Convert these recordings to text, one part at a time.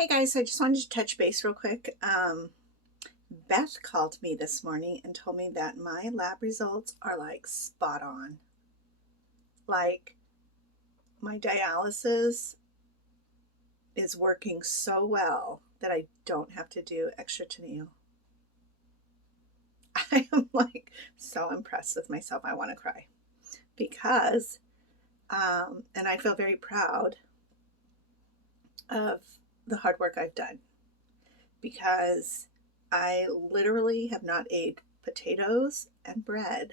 Hey guys, I just wanted to touch base real quick. Beth called me this morning and told me that my lab results are like spot on. Like my dialysis is working so well that I don't have to do extratennial. I am like so impressed with myself. I want to cry because, and I feel very proud of the hard work I've done because I literally have not ate potatoes and bread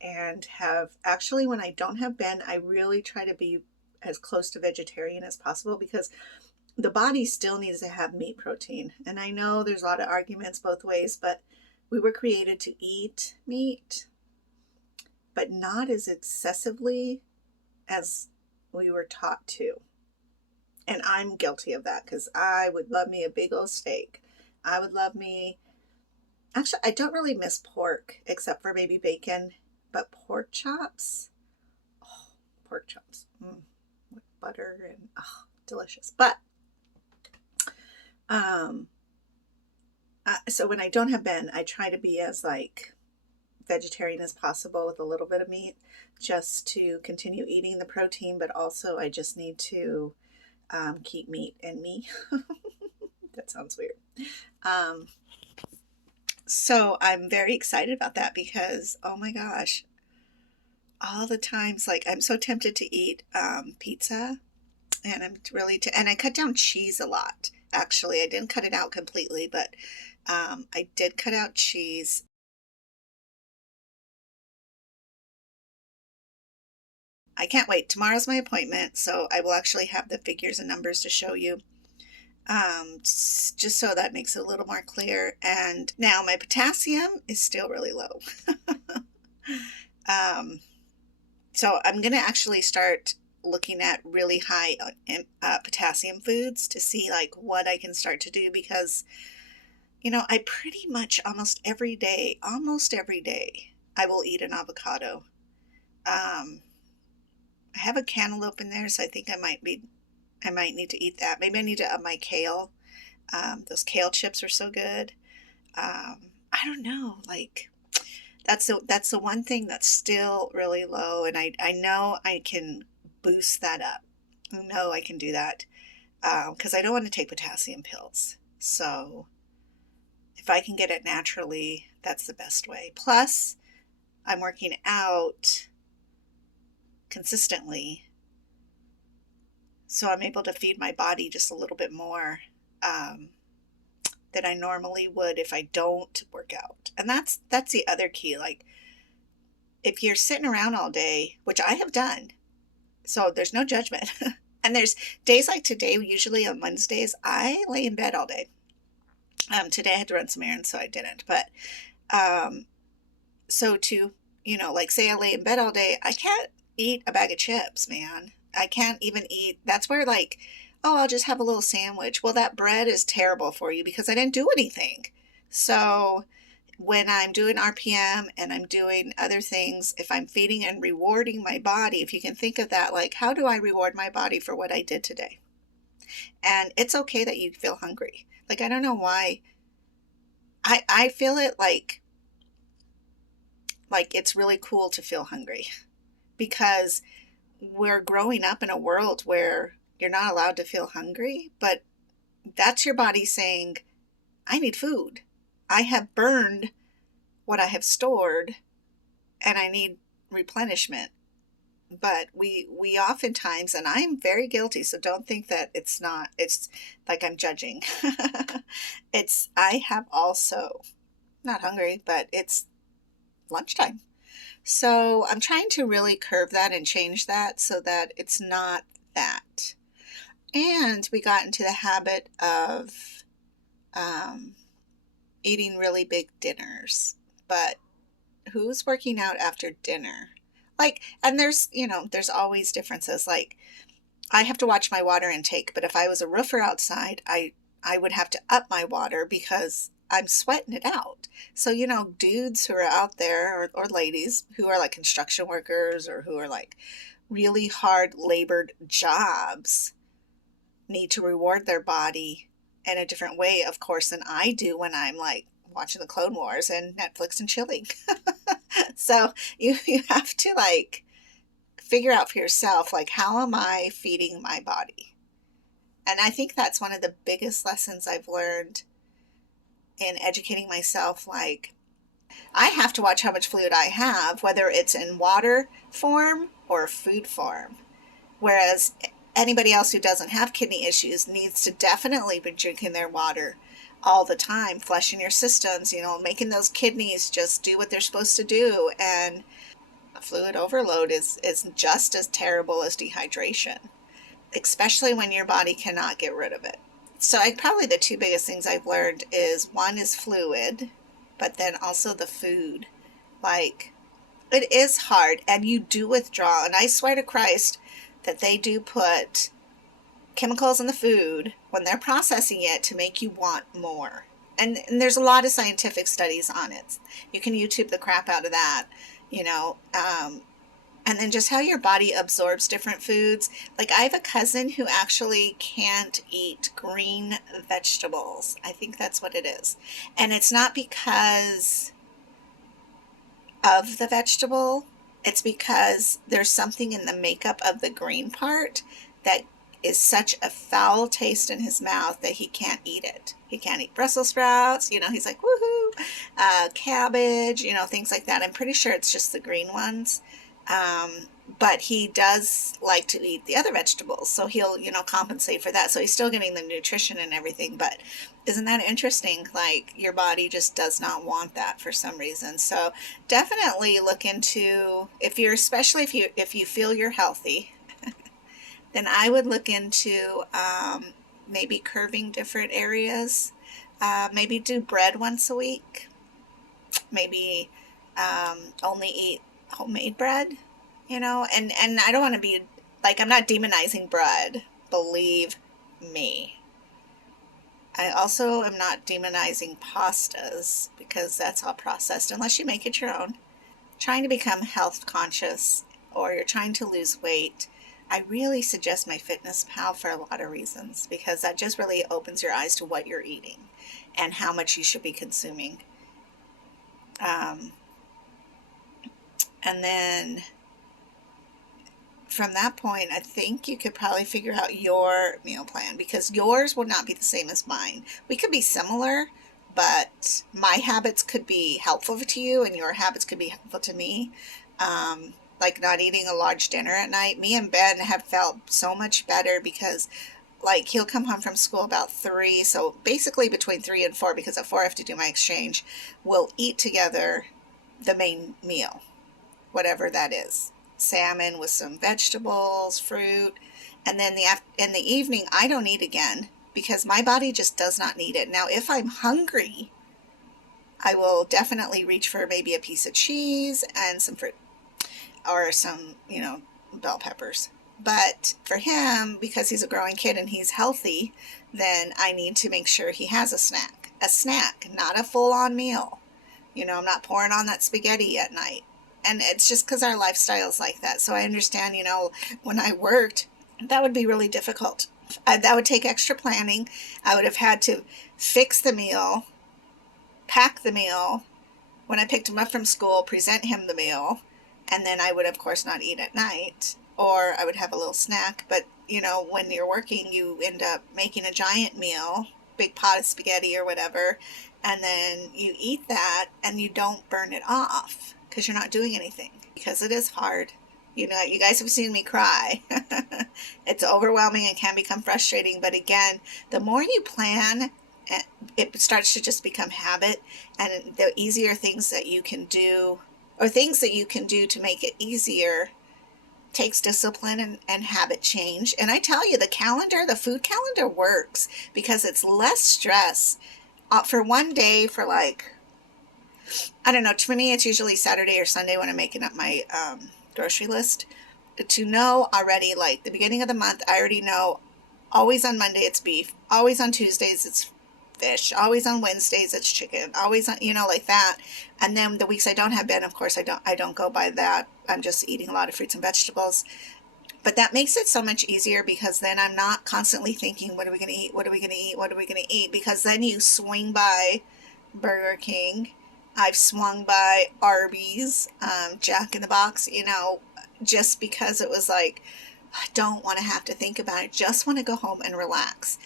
and have actually, when I don't have Ben, I really try to be as close to vegetarian as possible because the body still needs to have meat protein. And I know there's a lot of arguments both ways, but we were created to eat meat, but not as excessively as we were taught to. And I'm guilty of that because I would love me a big old steak. I would love me, actually, I don't really miss pork except for maybe bacon, but pork chops, oh, pork chops, with butter and delicious. But um, so when I don't have Ben, I try to be as like vegetarian as possible with a little bit of meat, just to continue eating the protein. But also, I just need to keep meat in me. That sounds weird. Um, so I'm very excited about that because oh my gosh, all the times like I'm so tempted to eat pizza, and and I cut down cheese a lot. Actually, I didn't cut it out completely, but I did cut out cheese. I can't wait. Tomorrow's my appointment, so I will actually have the figures and numbers to show you. Just so that makes it a little more clear. And now my potassium is still really low. um, so I'm going to actually start looking at really high potassium foods to see like what I can start to do because I pretty much almost every day, I will eat an avocado. Um, I have a cantaloupe in there, so I think I might need to eat that. Maybe I need to up my kale. Those kale chips are so good. I don't know, like that's the one thing that's still really low, and I know I can boost that up. I know I can do that because I don't want to take potassium pills. So if I can get it naturally, that's the best way. Plus, I'm working out consistently, so I'm able to feed my body just a little bit more um, than I normally would if I don't work out. And that's the other key. Like if you're sitting around all day, which I have done, so there's no judgment. And there's days like today, usually on Wednesdays, I lay in bed all day. Today I had to run some errands, so I didn't. But um, so to, like say I lay in bed all day, I can't eat a bag of chips, man. I can't even eat. That's where like, oh, I'll just have a little sandwich. Well, that bread is terrible for you because I didn't do anything. So when I'm doing RPM and I'm doing other things, if I'm feeding and rewarding my body, if you can think of that, like, how do I reward my body for what I did today? And it's okay that you feel hungry. Like, I don't know why. I feel it like it's really cool to feel hungry because we're growing up in a world where you're not allowed to feel hungry, but that's your body saying, I need food. I have burned what I have stored and I need replenishment. But we oftentimes, and I'm very guilty, so don't think that it's like I'm judging. It's I have also not hungry, but it's lunchtime. So I'm trying to really curve that and change that so that it's not that. And we got into the habit of um, eating really big dinners. But who's working out after dinner? Like, and there's always differences. Like, I have to watch my water intake, but if I was a roofer outside, I would have to up my water because I'm sweating it out. So, dudes who are out there or ladies who are like construction workers or who are like really hard labored jobs, need to reward their body in a different way, of course, than I do when I'm like watching the Clone Wars and Netflix and chilling. So you have to like figure out for yourself, like, how am I feeding my body? And I think that's one of the biggest lessons I've learned in educating myself. Like, I have to watch how much fluid I have, whether it's in water form or food form. Whereas anybody else who doesn't have kidney issues needs to definitely be drinking their water all the time, flushing your systems, making those kidneys just do what they're supposed to do. And fluid overload is just as terrible as dehydration, especially when your body cannot get rid of it. So probably the two biggest things I've learned is, one is fluid, but then also the food. Like, it is hard and you do withdraw. And I swear to Christ that they do put chemicals in the food when they're processing it to make you want more. And there's a lot of scientific studies on it. You can YouTube the crap out of that, and then just how your body absorbs different foods. Like, I have a cousin who actually can't eat green vegetables. I think that's what it is. And it's not because of the vegetable. It's because there's something in the makeup of the green part that is such a foul taste in his mouth that he can't eat it. He can't eat Brussels sprouts. He's like, woohoo, cabbage, things like that. I'm pretty sure it's just the green ones. But he does like to eat the other vegetables, so he'll, compensate for that. So he's still getting the nutrition and everything. But isn't that interesting? Like, your body just does not want that for some reason. So definitely look into, especially if you feel you're healthy, then I would look into maybe curving different areas. Maybe do bread once a week. Maybe only eat homemade bread, and I don't want to be like, I'm not demonizing bread, believe me. I also am not demonizing pastas, because that's all processed unless you make it your own. Trying to become health conscious, or you're trying to lose weight, I really suggest MyFitnessPal for a lot of reasons, because that just really opens your eyes to what you're eating and how much you should be consuming. And then from that point, I think you could probably figure out your meal plan, because yours will not be the same as mine. We could be similar, but my habits could be helpful to you and your habits could be helpful to me. Like not eating a large dinner at night. Me and Ben have felt so much better, because like, he'll come home from school about 3, so basically between 3 and 4, because at 4 I have to do my exchange. We'll eat together the main meal, whatever that is. Salmon with some vegetables, fruit, and then in the evening I don't eat again, because my body just does not need it. Now, if I'm hungry, I will definitely reach for maybe a piece of cheese and some fruit, or some, bell peppers. But for him, because he's a growing kid and he's healthy, then I need to make sure he has a snack, not a full-on meal. I'm not pouring on that spaghetti at night. And it's just because our lifestyle is like that. So I understand, when I worked, that would be really difficult. That would take extra planning. I would have had to fix the meal, pack the meal, when I picked him up from school, present him the meal, and then I would, of course, not eat at night, or I would have a little snack. But, when you're working, you end up making a giant meal, big pot of spaghetti or whatever, and then you eat that and you don't burn it off because you're not doing anything, because it is hard. You guys have seen me cry. It's overwhelming and can become frustrating. But again, the more you plan, it starts to just become habit, and the easier things that you can do, or things that you can do to make it easier, takes discipline and habit change. And I tell you, the food calendar works, because it's less stress. For one day, for like, I don't know, to me it's usually Saturday or Sunday when I'm making up my grocery list, to know already, like the beginning of the month, I already know always on Monday it's beef, always on Tuesdays it's fish, always on Wednesdays it's chicken, always on, like that. And then the weeks I don't have Ben, of course, I don't go by that. I'm just eating a lot of fruits and vegetables. But that makes it so much easier because then I'm not constantly thinking, what are we going to eat? What are we going to eat? What are we going to eat? Because then you swing by Burger King. I've swung by Arby's, Jack in the Box, just because it was like, I don't want to have to think about it. Just want to go home and relax.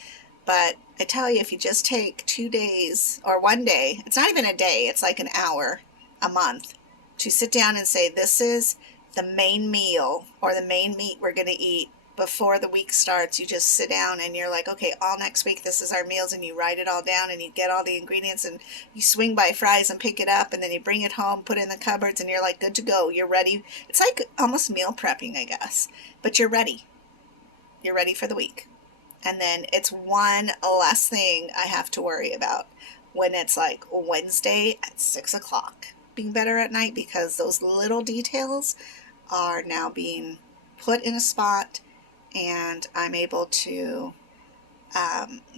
But I tell you, if you just take 2 days or one day, it's not even a day, it's like an hour a month to sit down and say, this is the main meal or the main meat we're going to eat before the week starts. You just sit down and you're like, okay, all next week, this is our meals, and you write it all down and you get all the ingredients and you swing by Fry's and pick it up and then you bring it home, put it in the cupboards, and you're like, good to go. You're ready. It's like almost meal prepping, I guess, but you're ready. You're ready for the week. And then it's one less thing I have to worry about when it's like Wednesday at 6 o'clock. Being better at night, because those little details are now being put in a spot, and I'm able to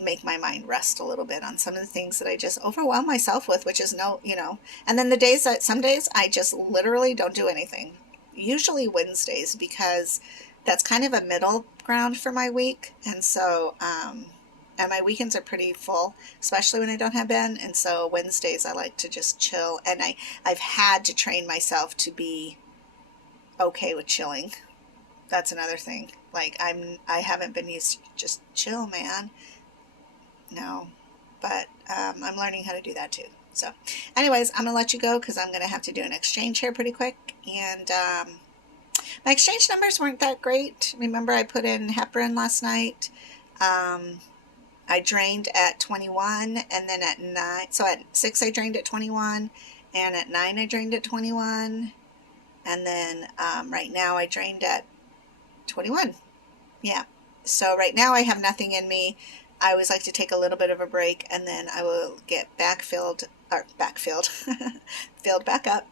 make my mind rest a little bit on some of the things that I just overwhelm myself with, which is and then some days I just literally don't do anything. Usually Wednesdays, because that's kind of a middle ground for my week. And so, and my weekends are pretty full, especially when I don't have Ben. And so Wednesdays I like to just chill. And I've had to train myself to be okay with chilling. That's another thing. Like I haven't been used to just chill, man. No, but I'm learning how to do that too. So anyways, I'm gonna let you go because I'm gonna have to do an exchange here pretty quick. And my exchange numbers weren't that great. Remember, I put in heparin last night. I drained at 21, and then at 9, so at 6 I drained at 21, and at 9 I drained at 21, and then right now I drained at 21. Yeah. So right now I have nothing in me. I always like to take a little bit of a break, and then I will get filled back up.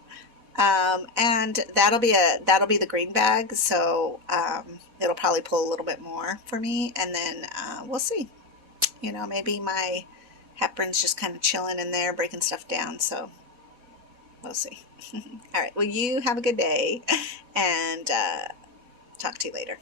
And that'll be the green bag. So it'll probably pull a little bit more for me, and then we'll see. Maybe my heparin's just kind of chilling in there, breaking stuff down. So we'll see. All right. Well, you have a good day, and talk to you later.